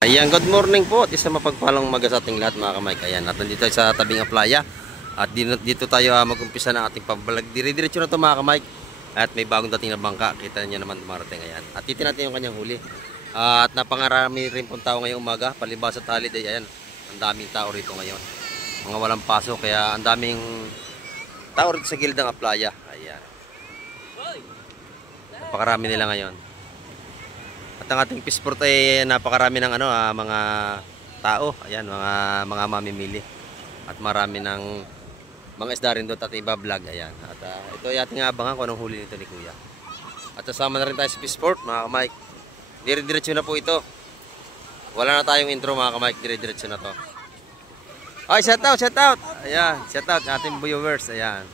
Ayan, good morning po at isang mapagpalang umaga sa ating lahat mga kamay. Ayan, at nandito tayo sa tabing playa at dito tayo mag-umpisa ng ating pagbalag. Dire-diretso na ito mga kamay at may bagong dating na bangka. Kita niyo naman dumarating. Ayan, at titin natin yung kanyang huli. At napangarami rin pong tao ngayong umaga, palibas at holiday. Ayan, ang daming tao rito ngayon. Mga walang pasok, kaya ang daming tao rito sa gildang playa. Ayan, napakarami nila ngayon. At ang ating fishport ay napakarami ng mga tao. Ayan, mga mamimili. At marami ng mga isda rin doon at iba-vlog. Ayan. At ito ay ating abangan kung anong huli nito ni Kuya. At kasama na rin tayo sa fishport mga kamay. Dire-diretso na po ito. Wala na tayong intro mga kamay. Dire-diretso na to. Ay, shout out, shout out. Ayan, shout out ating viewers. Ayan.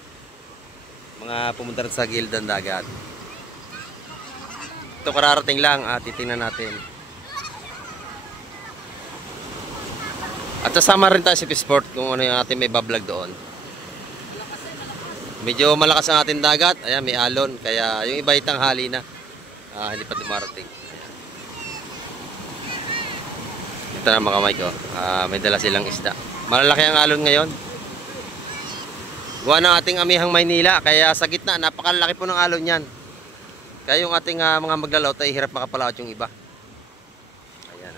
Mga pumunta rin sa gildan dagat. Ito kararating lang at titingnan natin. At kasama rin tayo sa fishport kung ano yung ating may bablog doon. Medyo malakas ang ating dagat. Ayan, may alon. Kaya yung iba itang hali na. Hindi pa dumarating. Ayan. Ito na mga kamay ko. May dala silang isda. Malalaki ang alon ngayon. Gawa ng ating amihang Maynila. Kaya sa gitna, napakalaki po ng alon yan. Kaya yung ating mga maglalaot ay hirap makapalaot yung iba. Ayan.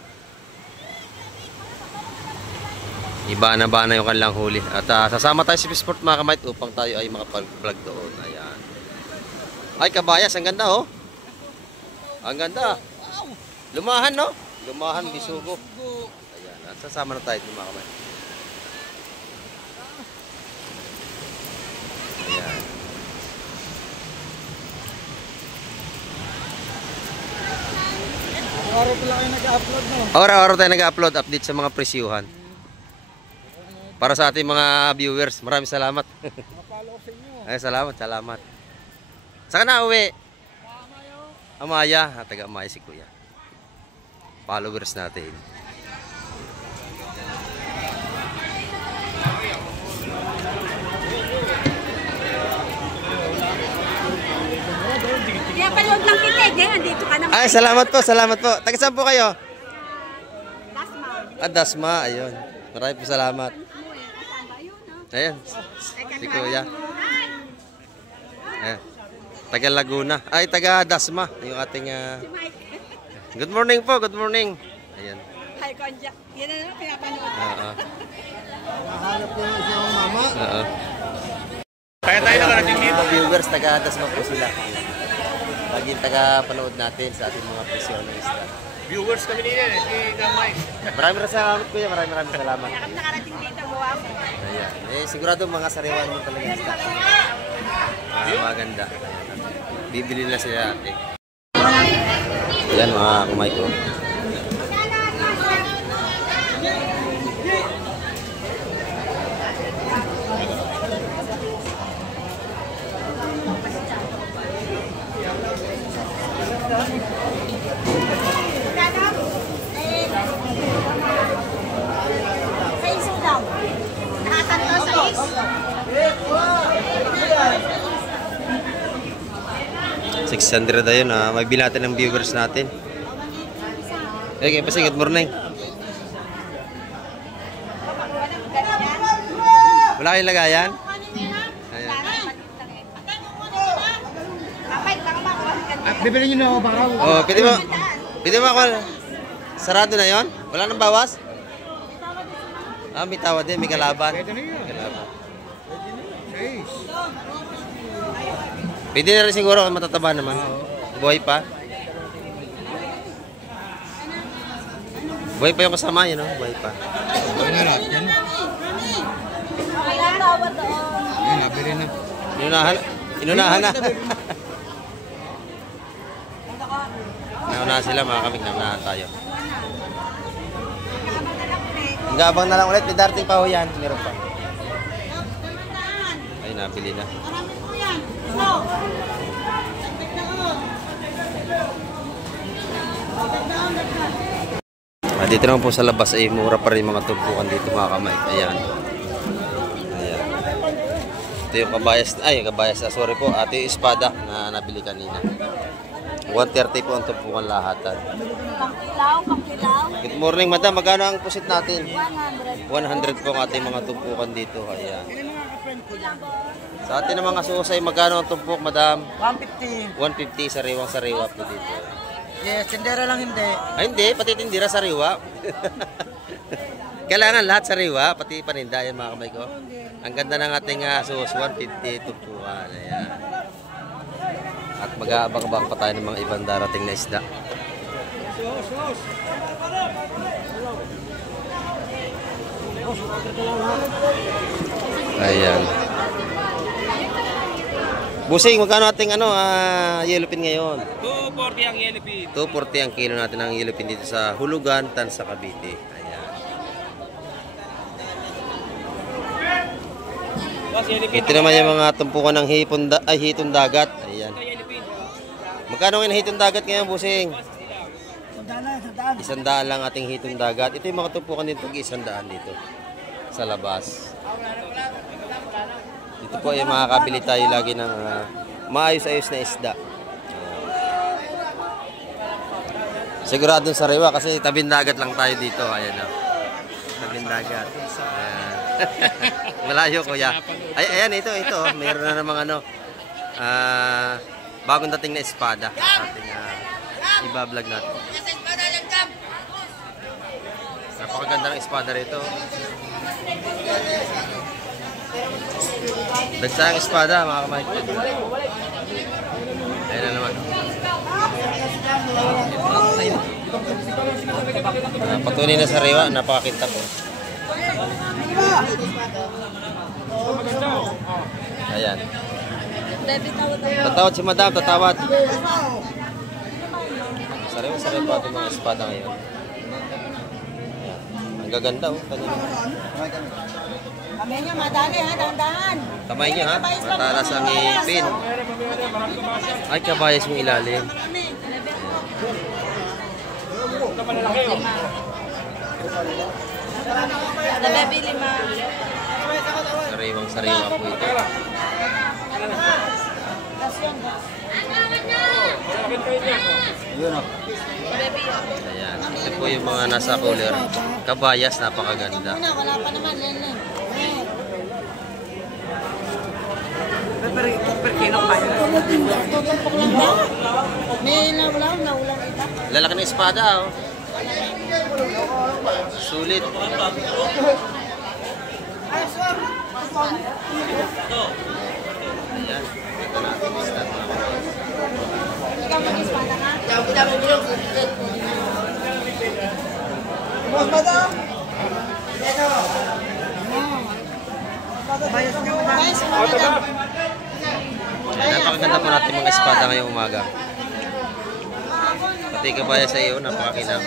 Iba na yung kanilang huli. At sasama tayo sa fishport mga kamay upang tayo ay makapag-vlog doon. Ayan. Ay, kabayas. Ang ganda oh. Ang ganda. Lumahan no? Lumahan, bisugo. Ayan. At sasama na tayo mga kamay. Ayan. Araw pala kayo nag-upload, no? Araw-araw tayo nag-upload, update sa mga presyuhan. Para sa ating mga viewers, maraming salamat. Mapalo ko sa inyo. Ay, salamat. Saan ka na uwi? Amaya. Taga Amaya si Kuya. Followers natin. Kaya panood lang kita eh. Ganyan, dito ka na. Ay, salamat po. Taga saan po kayo? Dasma. Dasma, ayun. Maraming po salamat. Ayan, si Kuya. Ayan. Taga Laguna. Ay, taga Dasma. Yung ating... Good morning po, good morning. Ayan. Hi, Konja. Yan na, pinapanood. Hanap ko yung isang mama. Oo. Kaya tayo nakarating dito. Mga viewers, taga Dasma po sila. Laging taga-panood natin sa ating mga presyon ng isda. Viewers kami nila eh, si Kamay. Maraming salamat Kuya, maraming salamat. Kaya kami nakarating dito, gawa ko. Ayan. Sigurado mga sariwan mo talaga isda. Maganda. Bibili na sila ate. Ayan mga kumay ko. Sa daw. Nakakanto sa is. 600 na yun. May bilhin natin ng viewers natin. Okay, pasing good morning. Wala kayong lagayan? Ayan. Bibili nyo na ako bakaw. Oh, pwede mo ako. Sarado na yon? Wala nang bawas? May tawad din, may kalaban. Pwede na yun. Kalaban. Guys. Pwede na rin siguro, matataba naman. Buhay pa. Buhay pa yung kasama yun, no? Buhay pa. Buhay na lahat yan. Ayan, nabili na. Inunahan na. Naunahan sila mga kamig, naunahan tayo. Gabang na lang ulit, may darating pa ho yan. Meron pa. Ay, nabili na. Dito naman po sa labas ay mura pa rin mga tumpukan dito mga kamay. Ayan. Ayan. Ito yung kabayas. Ay, kabayas. Sorry po. Ito yung espada na nabili kanina. 130 po ang tumpukan lahatan. Pangkilaw, pangkilaw. Good morning, madam. Magkano ang pusit natin? 100. 100 po ang ating mga tumpukan dito. Ayan. Sa atin ng mga susay, magkano ang tumpok, madam? 150. 150 sariwang-sariwa po dito. Yes, tindera lang hindi. Ay, hindi. Pati tindira sariwa. Kailangan lahat sariwa, pati paninda. Yan, mga kamay ko. Ang ganda ng ating sus, 150 tumpukan. Ayan. At mag-aabang-abang pa tayo ng mga ibang darating na isda. Ayan. Busing, magkano ating yellowfin ngayon? 240 ang yellowfin. 240 ang kilo natin ng yellowfin dito sa Hulugan, Tansa, Cavite. Ayan. Ito naman yung mga tumpukan ng hitong dagat. Ayan. Magkano ngayon hitong dagat ngayon, Busing? 100 lang ating hitong dagat. Ito yung mga tumpukan dito, 100 dito sa labas. Dito po ay makakabili tayo lagi ng maayos-ayos na isda. Siguradong sariwa kasi tabing dagat lang tayo dito. Ayan o. Tabing dagat. Ayan. Malayo, kuya. Ay, ayan, ito. Mayroon na namang bagong dating na espada. Ating ibablog natin. Napakaganda ng espada rito. Dagsang espada, mga kamay. Ayan na naman. Patunay na sariwa, napakakinta po. Ayan. Tatawad si madam, tatawad. Sariwa po ating mga espada ngayon. Ayan. Ang gaganda, oh. Kamay niya, madali ha, dahan-dahan. Kamay niya, ha? Matalas ang ipin. Ay, kabayas mong ilalim. Nababi 5. Sariwang-sariwa po ito. Ayan. Ito po yung mga nasa cooler. Kabayas, napakaganda. Wala pa naman, Len. Per kilo pa yun. Tutupok lang ba? May naulang ita. Lalaki ng espada, oh. Sulit. Ayan. Ito natin yung start. Ikaw mag-espada ka? Boss, madam! Guys, madam. Ayan, napakaganda po natin mga espada ngayong umaga. Pati kabaya sa iyo, napakakinang.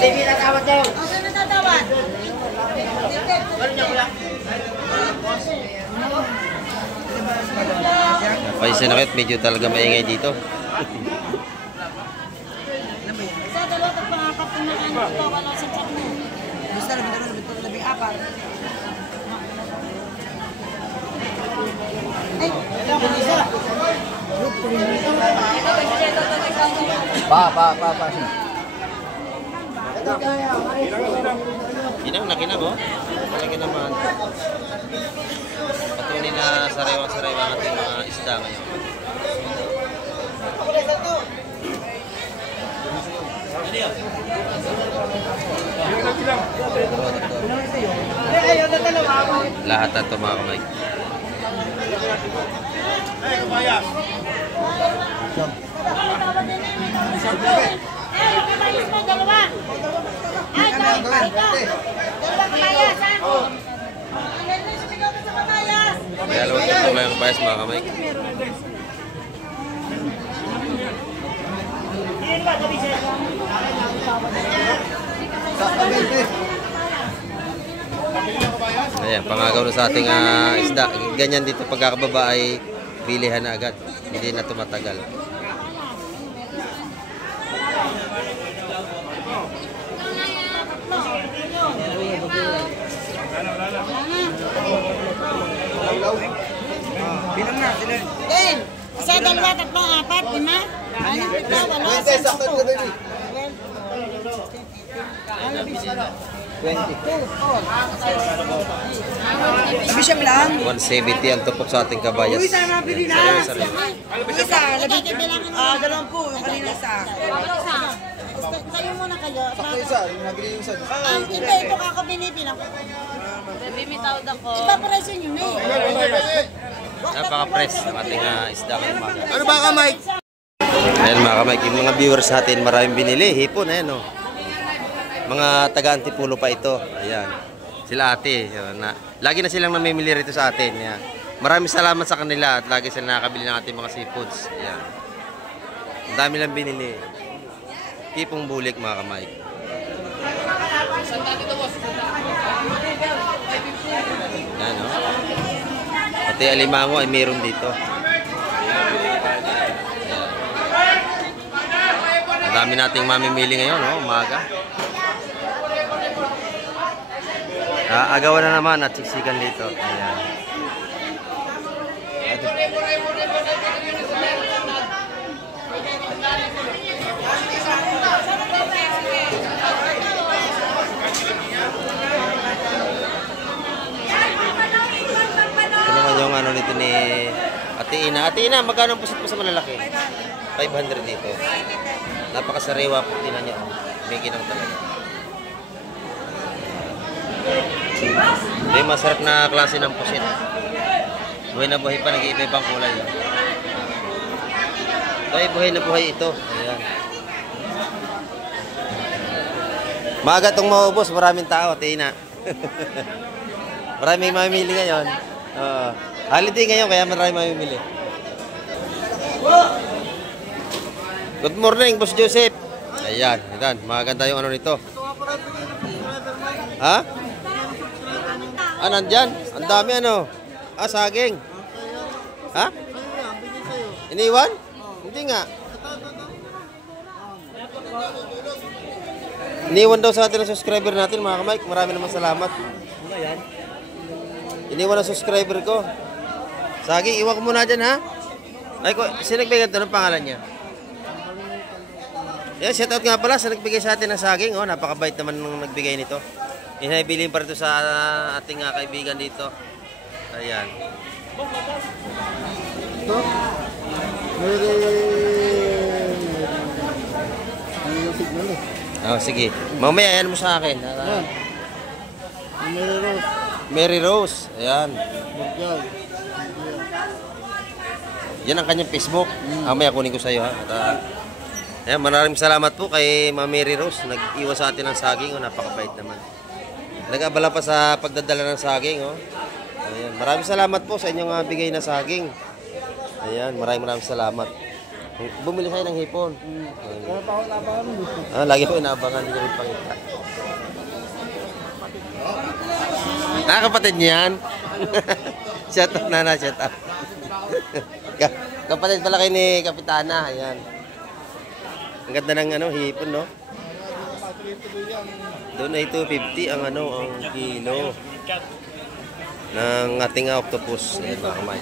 Baby, natawad daw. Saan natatawad? Ay, sinakit, medyo talaga maingay dito. Sa dalawa pag pangapat na ito, wala sa chat mo. Basta labing apat. Ay, Pa. Kinang na kinang, oh. Malaki naman. Patuloy na sariwang-sariwa ang ating mga isda ngayon. Lahat na ito, mga kamay. Ay, kabayas. ay, kabayas mo, dalawa. Ay, dalawa kabayas, ha? Ang ganda yung sumigaw ka sa kabayas. Dalawang ito ngayong bayas, mga kamay. Ayan, pangagaw na sa ating isda. Ganyan dito pagkakababa ay bilihan na agad. Hindi na tumatagal. Bilang na, sila. Ten. Isa, dalawa, tatlo, apat, lima. Anim, pito, walo, apat, sampu. 20. Sabi siya bilang. 170 ang tupok sa ating kabayas. Uy, sana nabili na. Isa, dalawang po, yung kanina isa. Tayo muna kayo. Isa, yung nabili yung isa. Hindi, ito ako binibilang. Bibitawad ako. Ipapresin nyo na eh. Napaka-fresh ang ating isda ng umaga. Ano ba ka, Mike? Ayan mga kamay, yung mga viewers natin maraming binili. Hipon, ayan o. Mga taga-Antipulo pa ito. Ayan. Sila ate. Yun, lagi na silang namimili rito sa atin. Ayan. Maraming salamat sa kanila at lagi sila nakakabili ng ating mga seafoods. Ayan. Ang dami lang binili. Tipong bulik mga kamay. Ayan o. Pati alimango ay meron dito. Ang dami nating mamimili ngayon, no? Umaga. Agawan na naman at siksikan dito. Ayan. Ito naman yung ano nito ni Ate Ina. Ate Ina, magkano ang pusit po sa malalaki? 500 dito. Napakasariwa po, tinan niyo. May ginang talaga. Ito yung masarap na klase ng pusit. Buhay na buhay pa, nag-iiba-ibang kulay. Ito ay buhay na buhay ito. Ayan. Maaga itong maubos, maraming tao, Tina. Maraming mamimili ngayon. Holiday ngayon, kaya maraming mamimili. Good morning, Boss Joseph. Ayan, ayan. Maganda yung ano nito. Ha? Nandyan? Ang dami ano? Saging. Ha? Iniwan? Hindi nga. Iniwan daw sa atin ang subscriber natin, mga kamay. Marami naman salamat. Iniwan ang subscriber ko. Saging, iwan ko muna dyan, ha? Ay, sino nagbigay ito? Anong pangalan niya? Yan, shoutout nga pala sa nagbigay sa atin ng saging. Oh, napakabait naman nung nagbigay nito. Inaibilin pa rin ito sa ating kaibigan dito. Ayan. Oh, sige. Mamaya, ayan mo sa akin. Mary Rose. Ayan. Yan ang kanyang Facebook. Mamaya kunin ko sa iyo, ha. Ayan, maraming salamat po kay Ma'am Mary Rose. Nag-iwan sa atin ng saging. Oh, napakabait naman. Nag-abala pa sa pagdadala ng saging. Oh. Ayan, maraming salamat po sa inyong bigay na saging. Ayan, maraming salamat. Bumili kayo ng hipon. Lagi ko inaabangan. Hindi kami pangita. Kapatid niyan. Shout out na, shout out. Kapatid pala kayo ni Kapitana. Ayan. Ang ganda ng hipon, no? Doon ay 250 ang ang kilo ng ating octopus. Ayan, mga kamay.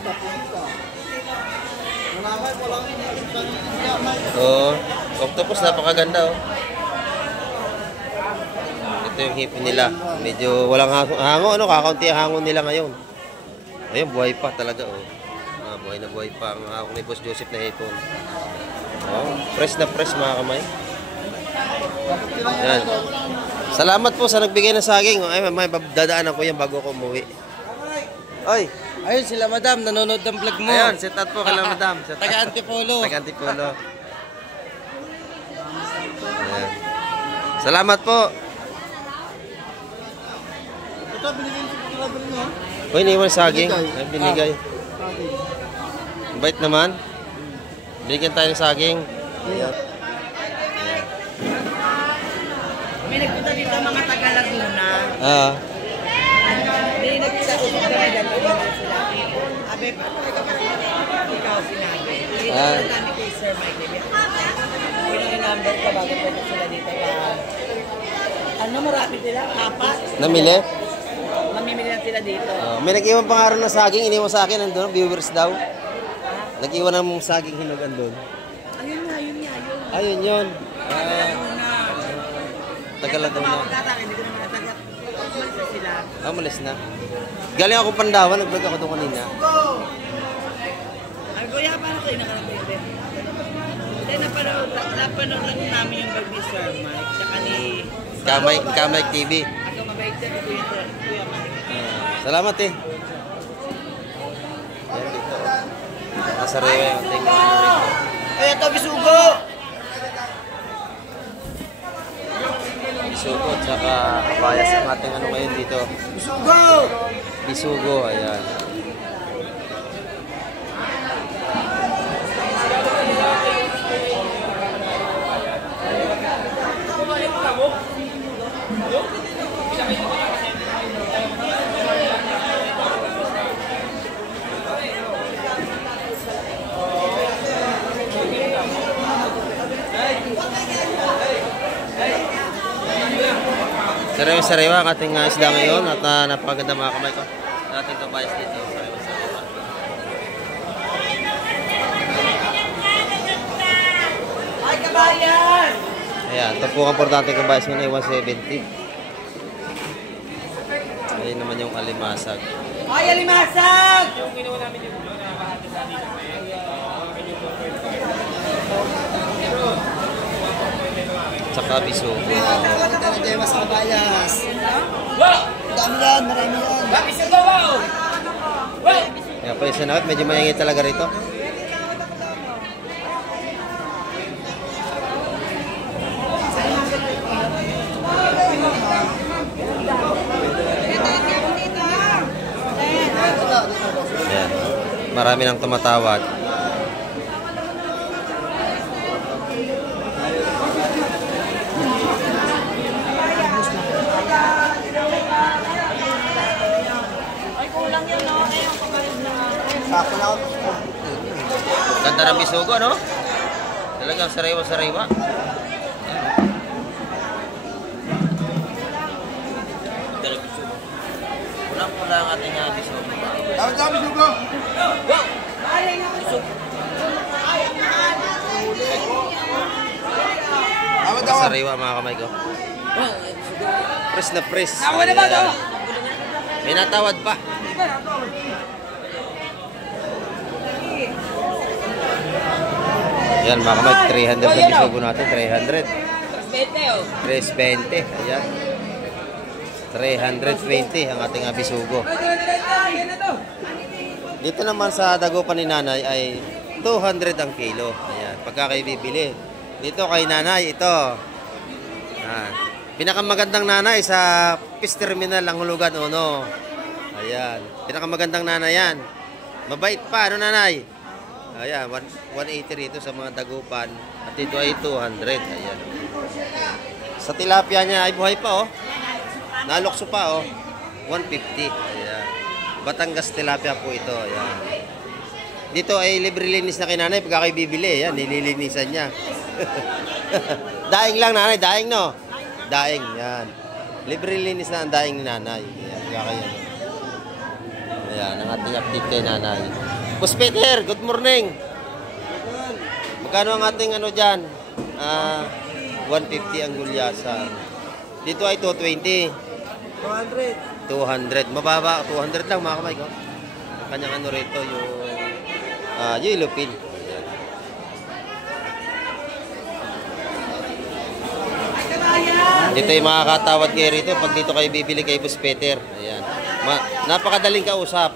Octopus, napakaganda, oh. Ito yung hipon nila. Medyo walang hango, kakaunti ang hango nila ngayon. Ayun, buhay pa talaga, oh. Buhay na buhay pa ang hawak ni Boss Joseph na hipon. Fresh na fresh, mga kamay. Yan. Salamat po sa nagbigay ng saging. Ay, may dadaanan ko yan bago ko umuwi. Oy! Ayun sila, madam, nanonood ng vlog mo. Ayun, set out po kala madam. Taga-Antipolo. Taga-Antipolo. Ayan. Salamat po. Ito, binigay yung subscriber nyo. Uy, iniwan saging. Ay, binigay. Bait naman. Bigyan tayo ng saging. Ayan. May nagpunta dito mga taga-Laguna. May nagpunta dito taga-Laguna. Abe, ikaw sinabi. Ito namin kay Sir Mike. Pinang-number ko bago po sila dito. Marami nila? Apat? Namili? Namili namimili lang sila dito. May nag-iwan pa nga rin ng saging, iniwan sa akin, nandun, viewers daw. Nag-iwan ng saging hinog andun. Ayun nga, yun. Ayun yun. Tagal na daw na. Tumawag ata, hindi ko naman natagat. Umalis na sila. Malis na. Galing ako Pandawan, nag-vlog ako doon kanina. Ay, kuya, paano kayo nakalapit? Hindi, napanood lang namin yung bag ni Sir Mike. Tsaka ni... Kamay TV. Ako mabait siya ni Kuya Mike. Salamat eh. Yan dito. Nasa rewa yung tingnan ano rito. Ay, ito, bisugo! Bisugo, tsaka kabayas ang ating ano ngayon dito. Bisugo! Bisugo, ayan. Sariwa-sariwa ang ating isda ngayon at napakaganda mga kamay ko. Ating kabayas dito. Sariwa-sariwa. Ay, kabayan! Ayan, ito po ang importante kabayas ngayon ay 170. Ayun naman yung alimasag. Ay, alimasag! Tsaka bisugo. Talaga sa kabayas. Dami yan, marami yan. Kaya pa isa na medyo mayangit talaga rito. Ayan. Marami nang tumatawag. Ganda ng bisugo, no? Talagang sariwa-sariwa. Pulang-pula ang ating bisugo. Tawag bisugo! Sariwa mga kamay ko. Press na press. May natawad pa. Yan mga kamay, 300 na bisugo natin, 300. 320, ayan. 320 ang ating bisugo. Dito naman sa Dagupan ni Nanay ay 200 ang kilo. Ayan, pagka kayo bibili. Dito kay Nanay, ito. Pinakamagandang nanay sa Fish Terminal ang Hulugan 1. Ayan, pinakamagandang nanay yan. Mabait pa, ano nanay? Ayan, 180 rito sa mga Dagupan. At dito ay 200. Ayan. Sa tilapia niya ay buhay pa, oh. Nalokso pa, oh. 150. Ayan. Batangas tilapia po ito. Ayan. Dito ay libre linis na kay nanay pagka kayo bibili. Ayan, nililinisan niya. Daing lang nanay, daing no? Daing, yan. Libre linis na ang daing ni nanay. Ayan, pagka kayo. Ayan, ang ating update kay nanay. Boss Peter, good morning. Magkano ang ating ano dyan? 150 ang gulyasan. Dito ay 220. 200. Mababa, 200 lang mga kamay ko. Kanyang ano rito, yung yellow pin. Dito yung makakatawad kayo rito pag dito kayo bibili kay Boss Peter. Ayan. Napakadaling kausap.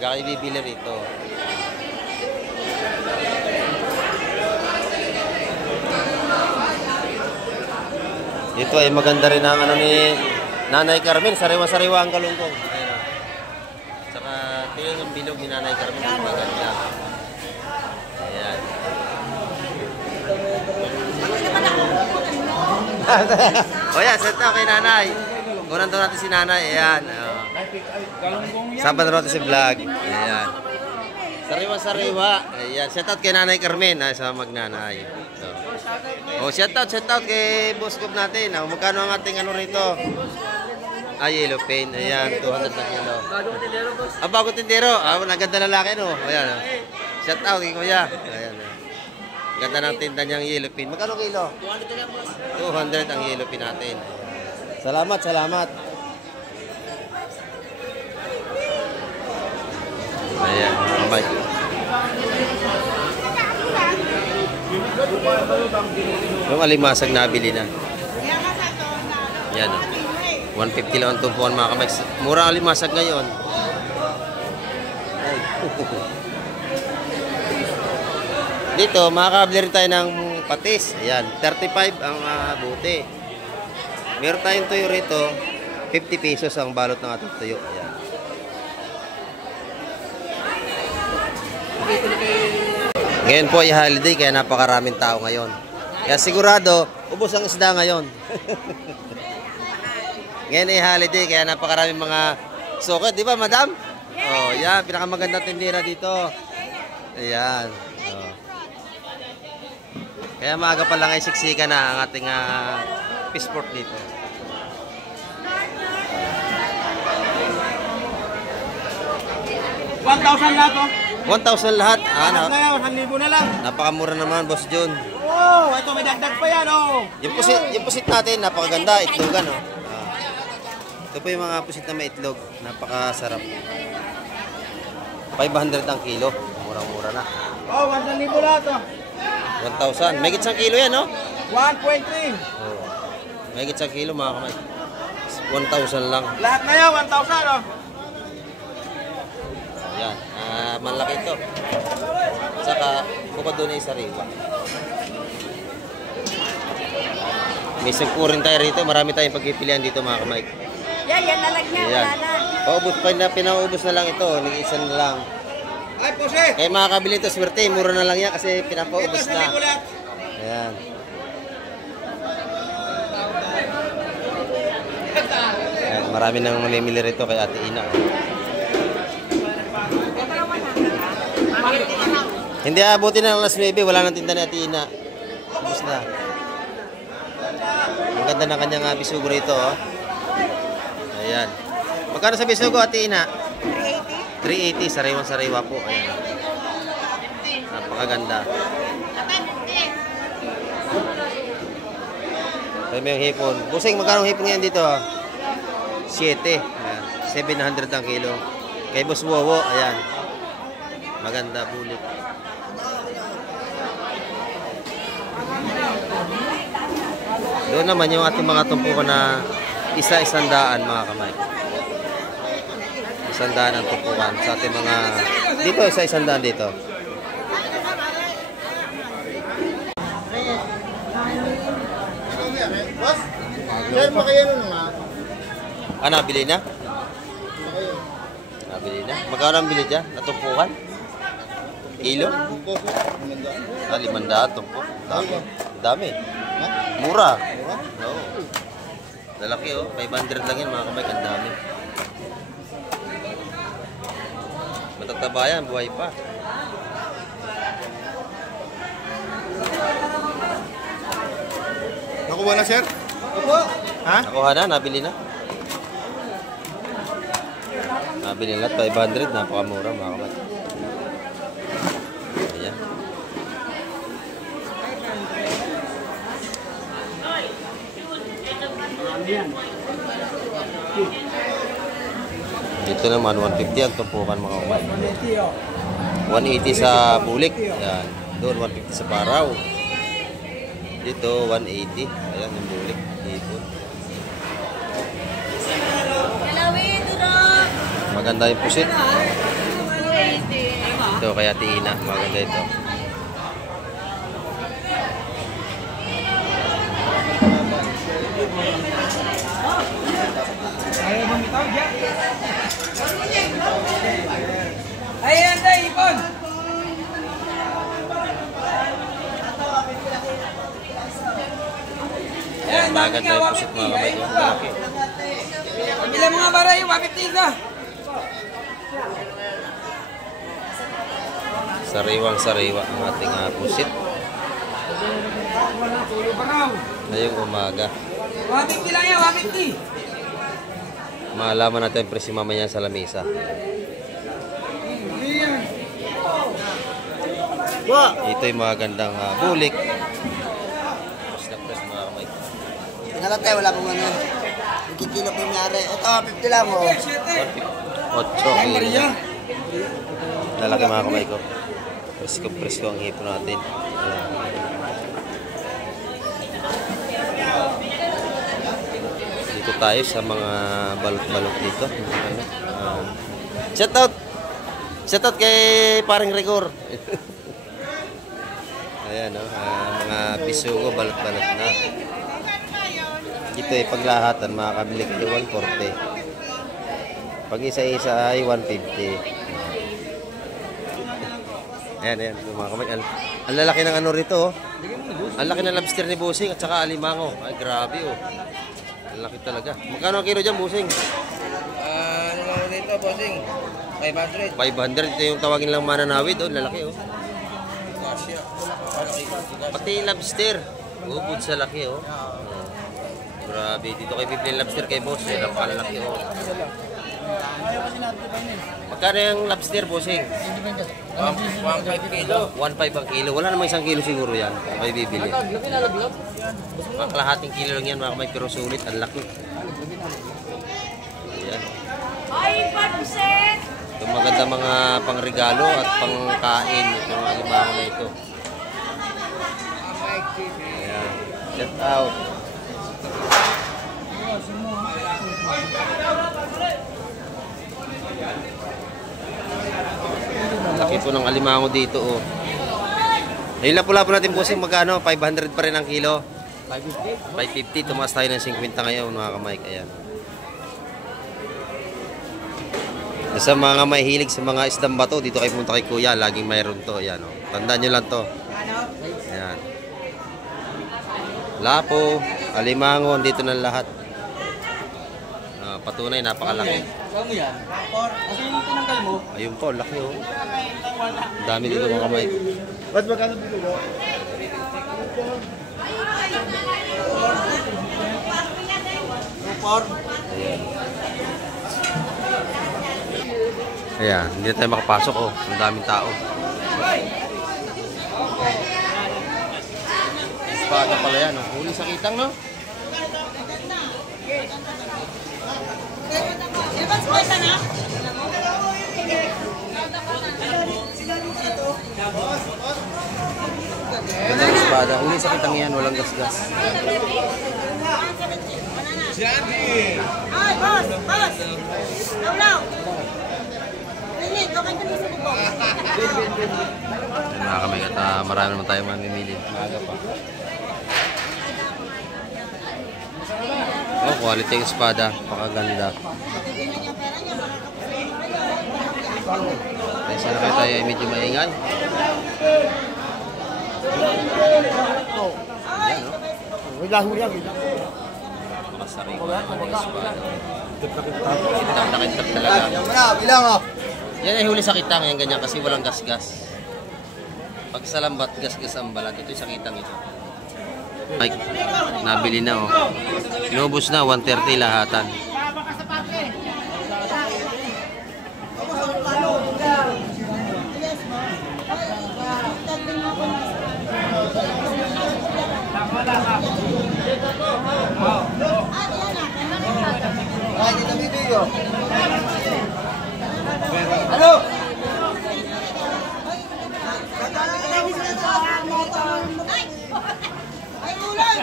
Pagka kayo bibili rito. Dito ay maganda rin ang ano ni Nanay Carmen. Sariwa-sariwa ang galunggong. Ayan. Saka tingnan yung bilog ni Nanay Carmen. Ang maganda. Ayan. O yan, set na kay Nanay. Kunan daw natin si Nanay. Ayan. Saban na natin si vlog. Ayan. Sariwa-sariwa. Ayan. Set out kay Nanay Carmen. Ay, sa magnanay. So. O, set out kay Boss Gob natin. Magkano ang ating ano rito? Yellow paint. Ayan, 200 na kilo. Bago tindero. Naganda lalaki, no? Ayan. Shout out kay Kuya. Ayan. Ganda ng tinda niyang yellow paint. Magkano kilo? 200 ang yellow paint natin. Salamat, salamat. Ayan, bye. Yung alimasag nabili na. Yan. 150 lang ang tumpuan mga kamay. Mura ang alimasag ngayon. Dito, makakabili rin tayo ng patis. Ayan, 35 ang buti. Meron tayong tuyo rito. 50 pesos ang balot ng ating tuyo. Ayan. Ngayon po ay holiday kaya napakaraming tao ngayon. Kaya sigurado, ubos ang isda ngayon. Ngayon ay holiday kaya napakaraming mga sukat. Di ba, madam? Oh, yan. Pinakamagandang tindera dito. Ayan. Oh. Kaya maaga pa lang ay siksika na ang ating fishport dito. $1,000 lahat, oh. 1,000 lahat. Lahat na yan, 1,000 na lang. Napakamura naman, Boss John. Oh, ito may dagdag pa yan, oh. Yung pusit natin, napakaganda. Itlogan, oh. Ito po yung mga pusit na may itlog. Napakasarap. 500 ang kilo. Murang-mura na. Oh, 1,000 lahat, oh. 1,000. May gitsang kilo yan, no? 1.3. Oh. May gitsang kilo, mga kamay. 1,000 lang. Lahat na yan, 1,000, oh. Ayan. Malaki ito. Saka, bukod doon ay sariwa. May sugpurin tayo rito. Marami tayong pagpipilian dito, mga kamay. Yan nalag na, Ayan. wala na. Paubos pa na, pinaubos na lang ito. Nag-isa na lang. Ay, puse. Kaya makakabili ito, swerte. Mura na lang yan kasi pinapaubos Ito, na. 1,000 lahat. Ayan. Ayan. Marami nang mamimili rito kay Ate Ina. Hindi abutin na ng alas 9. Wala nang tinda ni Ate Ina. Ubus na. Ang ganda ng kanyang bisugo rito. Oh. Ayan. Magkano sa bisugo, Ate Ina? 380. 380. Sariwang-sariwa po. Ayan. Napakaganda. Ayan may hipon. Busing, magkano hipon ngayon dito? 7. Ayan. 700 ang kilo. Kay Boss Wowo. Ayan. Maganda, bulik. Doon naman yung ating mga tumpukan na isa-isandaan mga kamay. Isandaan ang tumpukan sa ating mga... Dito, isa-isandaan dito. Boss, dahil pa kayo nun nga. Nabili na? Nabili na? Magkano ang bili dyan? Natumpukan? Kilo? 500 tumpok. Dami. Dami. Mura. Oo. Lalaki, oh. 500 lang yan mga kamay. Ang dami. Matataba yan. Buhay pa. Nakuha na, sir? Opo. Ha? Nakuha na, nabili na. Nabili na 500, napakamura mga kamay. Ayan. Dito naman 150 ang tumpukan mga kamay. 180 sa bulik. Ayan. Doon 150 sa paraw. Dito 180. Ayan yung bulik. Dito. Maganda yung pusit. Ito kaya Tina. Maganda ito. Ayan na, ipon! Ayan, maganda yung pusit mga kamay. Ito. Malaki. Pamila mga bara yung 150 isa. Sariwang-sariwa ang ating pusit. Ngayong umaga. 150 lang yan, 150. Malaman natin yung presyo mamaya sa lamesa. Ito yung mga gandang bulik. Press na press mga kamay. Nalatay, wala pong ano. Nagkikilo po yung nari. Ito, 50 lang oh. 8 kilo. Lalaki mga kamay ko. Presko ang hipo natin. Ayan. Dito tayo sa mga balot-balot dito. Shoutout kay paring Rigor. Ayan o, mga bisugo, balot-balot na. Dito ay paglahatan, makakabili kayo 140. Pag isa-isa ay 150. Ayan, mga kamay. Ang lalaki ng ano rito, oh. Ang laki ng lobster ni Busing at saka alimango. Ay, grabe, oh. Ang laki talaga. Magkano ang kilo dyan, Busing? Ano lang dito, bossing? 500. 500. Ito yung tawagin lang mananawid, oh. Lalaki, oh. Pati yung lobster. Ubod sa laki, oh. Grabe. Dito kay bibili lobster kay boss. Eh. Napakalaki, oh. Magkano yung lobster, Busing? 1.5 kilo. 1.5 ang kilo. Wala namang 1 kilo siguro yan. May bibili. Kalahating kilo lang yan, mga kamay. Pero sulit. Ang laki. Ayan. Ito maganda mga pangregalo at pangkain. Itong alimango na ito. Ayan. Shout out. Laki po ng alimango dito, oh. Ayun lang pula po natin, Busing, magkano? 500 pa rin ang kilo. 550. Tumaas tayo ng 50 ngayon, mga kamay. Ayan. Sa mga mahilig sa mga isdang bato, dito kayo punta kay Kuya. Laging mayroon to. Ayan, oh. Tandaan nyo lang to. Ayan. Lapo, alimango, dito na lahat. Patunay, napakalaki. Saan yan? Kasi yung tinanggal mo. Ayun po, laki, oh. Ang dami dito, mga kamay. Ba't magkano dito mo? Ayan. Ayan, hindi na tayo makapasok, oh. Ang daming tao. Espada pala yan, oh. Huli sa kitang, no? Ganda ng espada. Huli sa kitang yan, walang gasgas. Ay, boss! Boss! Law! Lili, doon kayo sa bubong. Ayan, mga kamay, at marami naman tayo mamimili. Maaga pa. Oh, quality yung espada. Pakaganda. Kaysa na kayo tayo ay medyo maingay. Ayan, no? Makasariwa naman yung espada. Kitang na kitang talaga. Bilang oh. Yan ay huli sa kitang. Yan ganyan kasi walang gasgas. Pag sa lambat, gasgas ang balat. Ito yung sa kitang ito. Mike, nabili na, oh. Inubos na, 130 lahatan. Ay, dito video. Ano? Ay, ulan!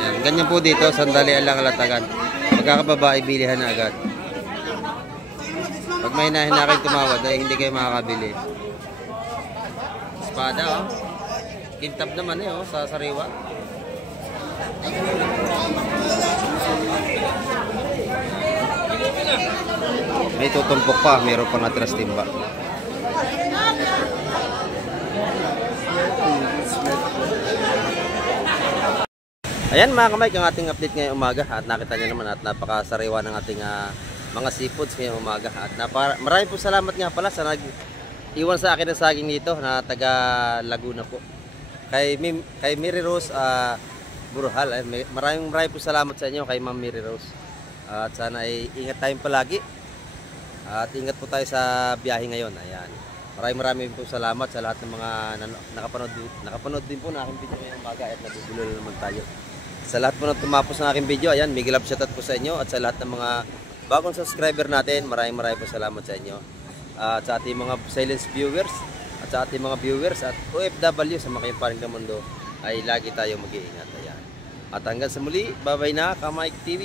Yan, ganyan po dito, sandali lang latagan. Magkakababae, bilihan na agad. Pag may hinahin na kayo tumawad, ay hindi kayo makakabili. Espada, oh. Kintab naman, oh, sa sariwa. May tutumpok pa, mayroon pang atras timba. Ayan mga kamay, ang ating update ngayong umaga at nakita niyo naman at napakasariwa ng ating mga seafoods ngayong umaga at maraming po salamat nga pala sa nag-iwan sa akin ng saging dito na taga Laguna po. kay Mary Rose Burhal. Maraming po salamat sa inyo kay Ma'am Mary Rose. At sana ay ingat tayong palagi. At ingat po tayo sa biyahe ngayon. Ayan. Maraming po salamat sa lahat ng mga nakapanood din po na aking video ngayong umaga at nabubulo na naman tayo. Sa lahat po na tumapos ng aking video, ayan, big love shoutout po sa inyo at sa lahat ng mga bagong subscriber natin, maraming po salamat sa inyo. At sa ating mga silence viewers at sa ating mga viewers at OFW sa mga paring ng mundo ay lagi tayo mag-iingat. Ayan. At hanggang sa muli, bye-bye na, Ka Mike TV!